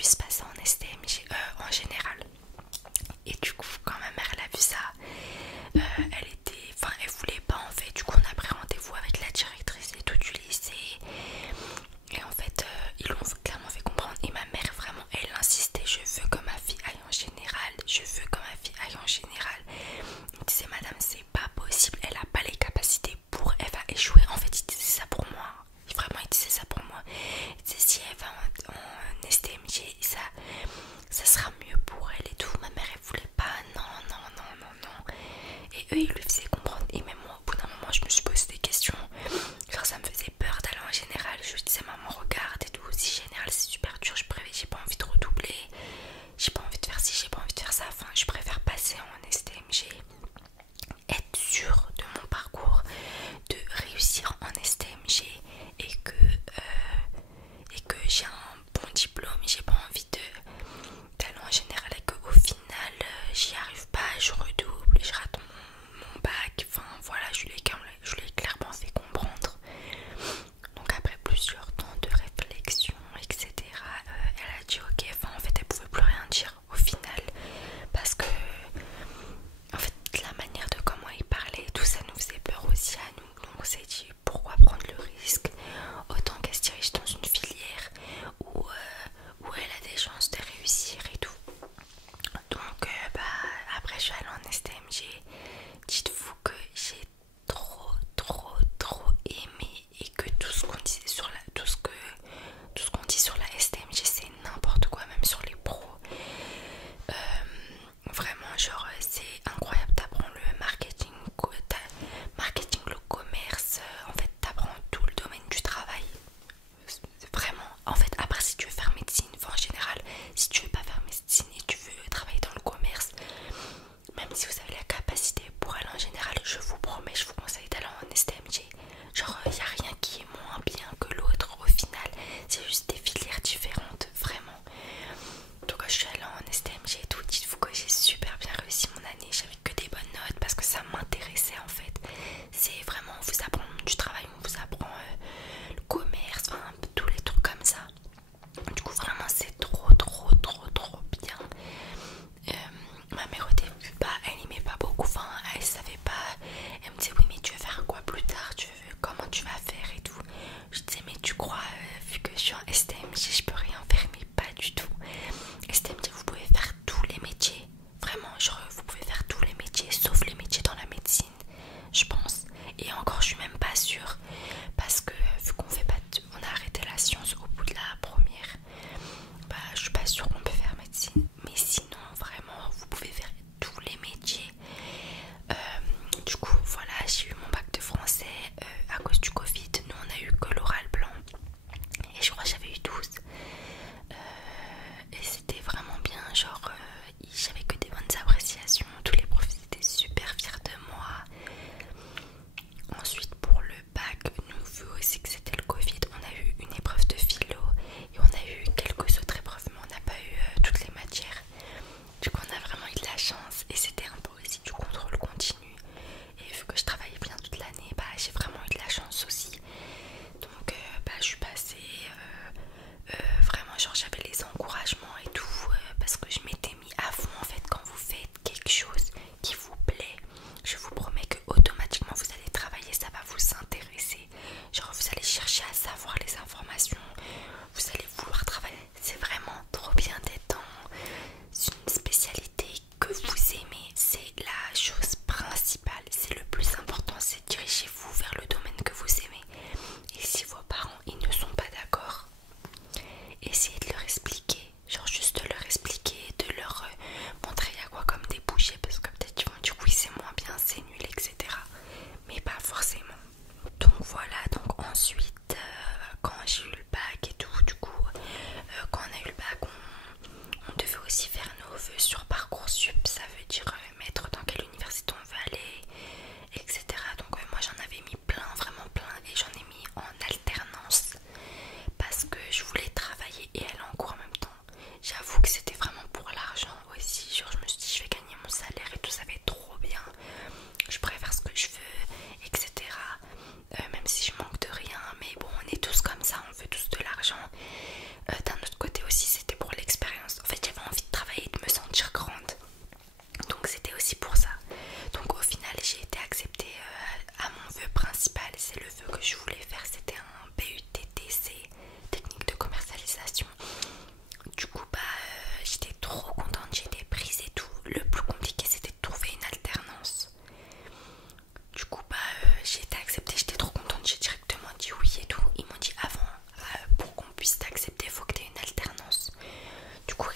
puisse passer en STMG, en général. Et du coup, quand ma mère elle a vu ça, elle voulait pas en fait. Du coup, on a pris rendez-vous avec la directrice et tout du lycée. Et en fait, ils l'ont clairement fait comprendre. Et ma mère, vraiment, elle insistait, je veux que ma fille aille en général. Je veux que ma fille aille en général. Il disait, madame, c'est pas possible. Elle a pas les capacités pour. Elle va échouer. En fait, il disait ça pour moi. Vraiment, il disait ça pour moi. Il disait, si elle va en STMG, ça,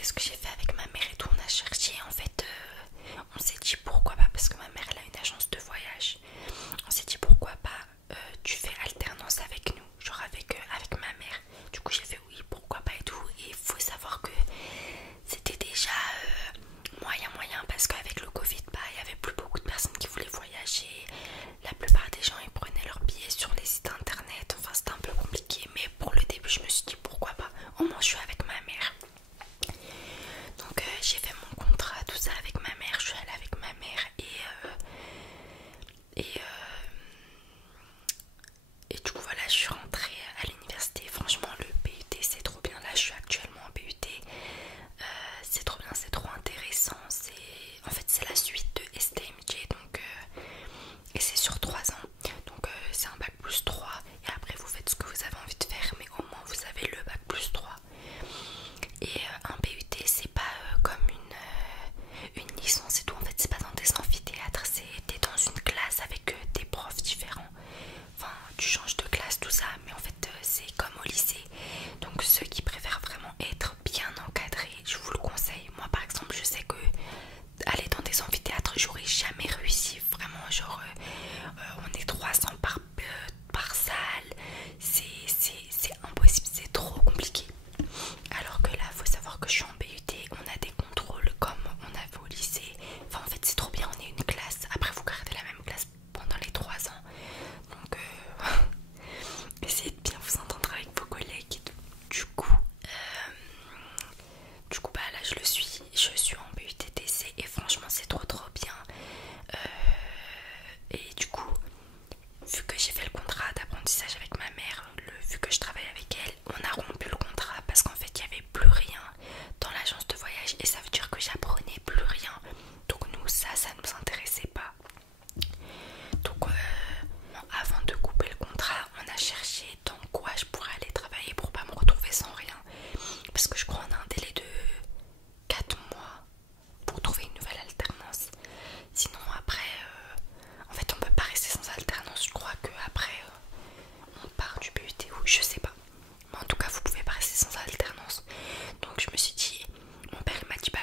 qu'est-ce que j'ai fait avec ma mère et tout, on a cherché en fait, on s'est dit pourquoi pas, parce que ma mère elle a une agence de voyage, on s'est dit pourquoi pas tu fais alternance avec nous, genre avec ma mère. Du coup j'ai fait oui pourquoi pas et tout, et il faut savoir que c'était déjà moyen parce qu'avec le Covid bah il y avait plus beaucoup de personnes qui voulaient voyager, la plupart des gens ils prenaient leurs billets sur les sites internet, enfin c'était un peu compliqué, mais pour le début je me suis dit pourquoi pas, au moins je suis avec ma mère. Donc j'ai fait mon contrat, tout ça avec ma mère, je suis allée avec ma mère et, et du coup voilà, je suis rentrée à l'université. Franchement le PUT c'est trop bien, là je suis actuellement en PUT, c'est trop bien, c'est trop intéressant, en fait c'est la suite de STMG, donc et c'est sur 3 ans, donc c'est un bac plus 3 et après vous faites ce que vous avez envie de faire, mais au moins vous avez le bac plus 3. Et un PUT c'est pas comme une licence et tout, en fait c'est pas dans des amphithéâtres, t'es dans une classe avec des profs différents, enfin tu changes de classe tout ça, mais en fait c'est comme au lycée. Donc ceux qui préfèrent vraiment être bien encadrés, je vous le conseille. Moi par exemple je sais que aller dans des amphithéâtres j'aurais jamais réussi, vraiment genre on est 300 par salle, c'est impossible, c'est trop compliqué. Alors que là faut savoir que je suis en BUT, on a des contrôles comme on avait au lycée, enfin en fait c'est trop bien, on est une classe, après vous gardez la même classe pendant les 3 ans, donc essayez de bien vous entendre avec vos collègues et tout. Du coup bah là je suis en BUTTC et franchement c'est trop bien. Et du coup vu que j'ai fait le contrat d'apprentissage avec ma mère, vu que je travaille avec elle, on a rompu le contrat parce qu'en fait il n'y avait plus rien dans l'agence de voyage et ça veut dire que j'apprenais plus rien. Donc nous ça nous intéressait pas. Donc avant de couper le contrat, on a cherché dans quoi je pourrais aller travailler pour pas me retrouver sans rien. Parce que je crois qu'on a un délai de 4 mois pour trouver une nouvelle alternance. Sinon après, en fait on peut pas rester sans alternance. Je crois que après on part du PUT ou je sais pas. Mais en tout cas vous pouvez pas rester sans alternance. Donc je me suis dit, mon père il m'a dit bah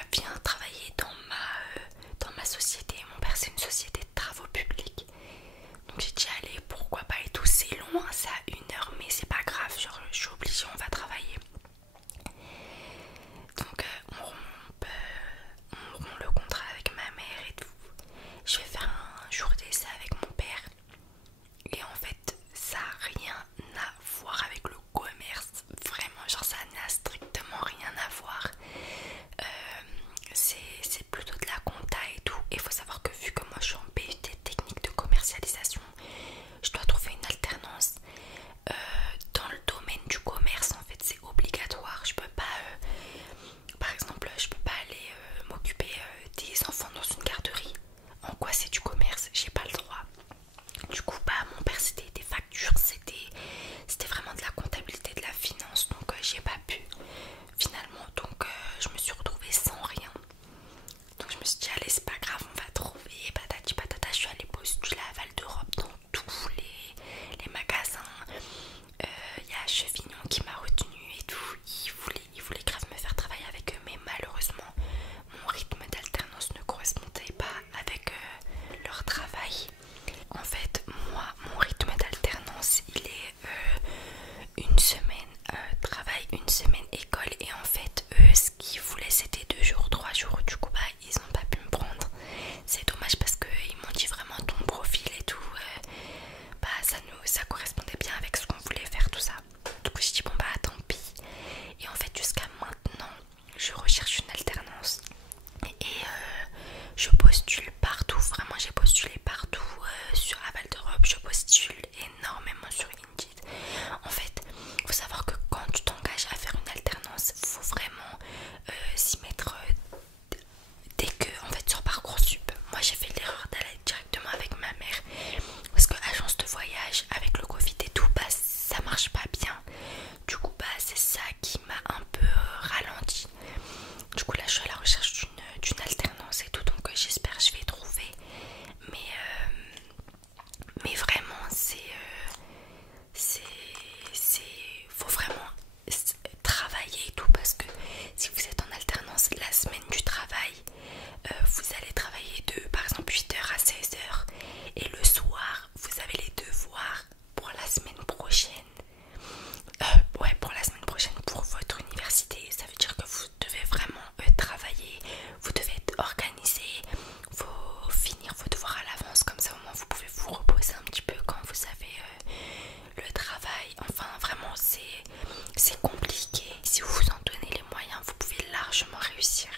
réussir.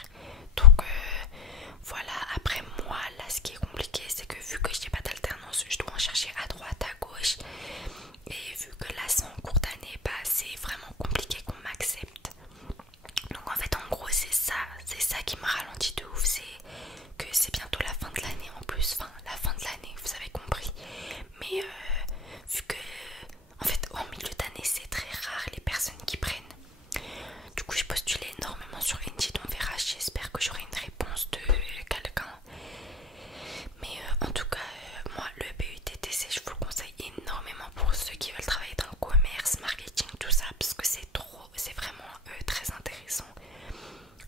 Donc voilà, après moi là ce qui est compliqué c'est que vu que je n'ai pas d'alternance, je dois en chercher à droite, à gauche. Et vu que là c'est en cours d'année, bah c'est vraiment compliqué qu'on m'accepte. Donc en fait en gros c'est ça qui me ralentit de ouf, c'est que c'est bientôt la fin de l'année en plus, enfin la fin de l'année vous avez compris. Mais vu que en fait en milieu d'année c'est très rare les personnes qui prennent. Du coup je postulais énormément sur Indeed, on verra, j'espère que j'aurai une réponse de quelqu'un. Mais en tout cas moi le BUTTC je vous le conseille énormément pour ceux qui veulent travailler dans le commerce, marketing, tout ça, parce que c'est vraiment très intéressant.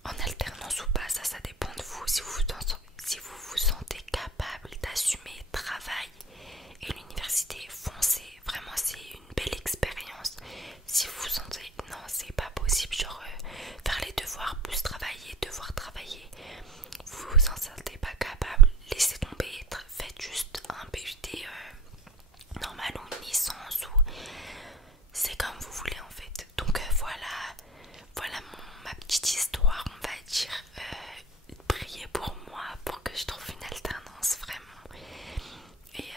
En alternance ou pas, ça dépend de vous. Si vous vous sentez capable d'assumer travail et l'université, foncez. Vraiment, c'est une belle expérience. Si vous vous sentez non, c'est pas possible, genre faire les devoirs plus travailler, devoir travailler, vous vous en sentez pas capable, laissez tomber, faites juste un BUT normal ou une licence, ou c'est comme vous voulez en fait. Donc voilà ma petite histoire, on va dire. Priez pour moi pour que je trouve une alternance vraiment. Et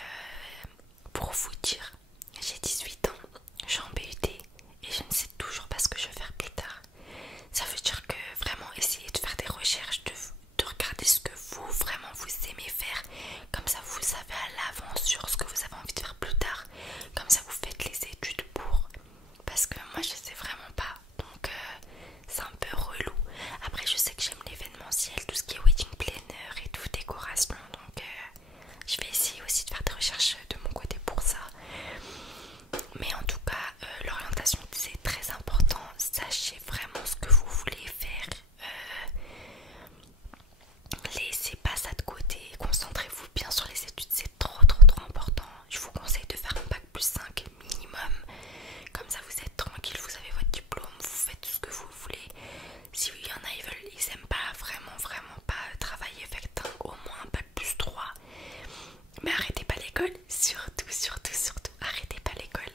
pour vous dire, j'ai 18 ans, je suis en BUT et je ne sais toujours pas ce que je vais faire plus tard. Ça veut dire que vraiment essayez de faire des recherches, de regarder ce que vous vraiment vous aimez faire. Comme ça vous savez à l'avance sur ce que vous avez envie de faire plus tard. Comme ça vous faites les études pour. Parce que moi je sais vraiment pas. Donc c'est un peu relou. Après je sais que j'aime l'événementiel, tout ce qui est wedding planner et tout, décoration. Donc je vais essayer aussi de faire des recherches de mon côté pour ça. Mais en tout cas l'orientation c'est très important. Sachez vraiment ce que vous voulez faire. Laissez pas ça de côté, concentrez-vous bien sur les études, c'est trop important. Je vous conseille de faire un bac plus 5 minimum. Comme ça vous êtes tranquille, vous avez votre diplôme, vous faites tout ce que vous voulez. Si il y en a ils aiment pas vraiment pas travailler, faites au moins un bac plus 3. Mais arrêtez pas l'école, surtout, arrêtez pas l'école.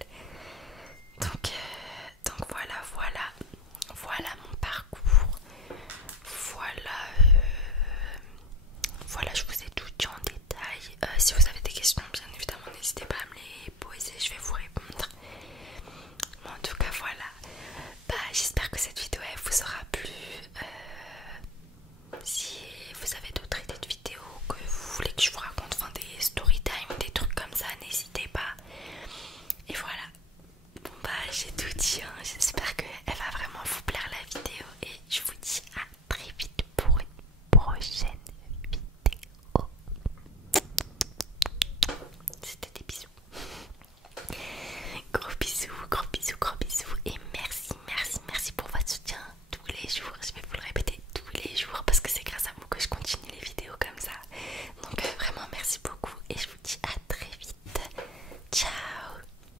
Donc voilà mon parcours. Voilà, je vous ai tout dit en détail. Si vous avez des questions, bien évidemment, n'hésitez pas à me les poser, je vais vous répondre. Bon, en tout cas, voilà. Bah, j'espère que cette vidéo elle vous aura plu. Si vous avez d'autres idées de vidéos que vous voulez que je vous raconte, enfin des story time, des trucs comme ça, n'hésitez pas. Et voilà. Bon bah j'ai tout dit, hein. J'espère qu'elle va vraiment vous plaire la vidéo. Et je vous dis à très vite pour une prochaine vidéo. C'était des bisous. Gros bisous. Et merci pour votre soutien tous les jours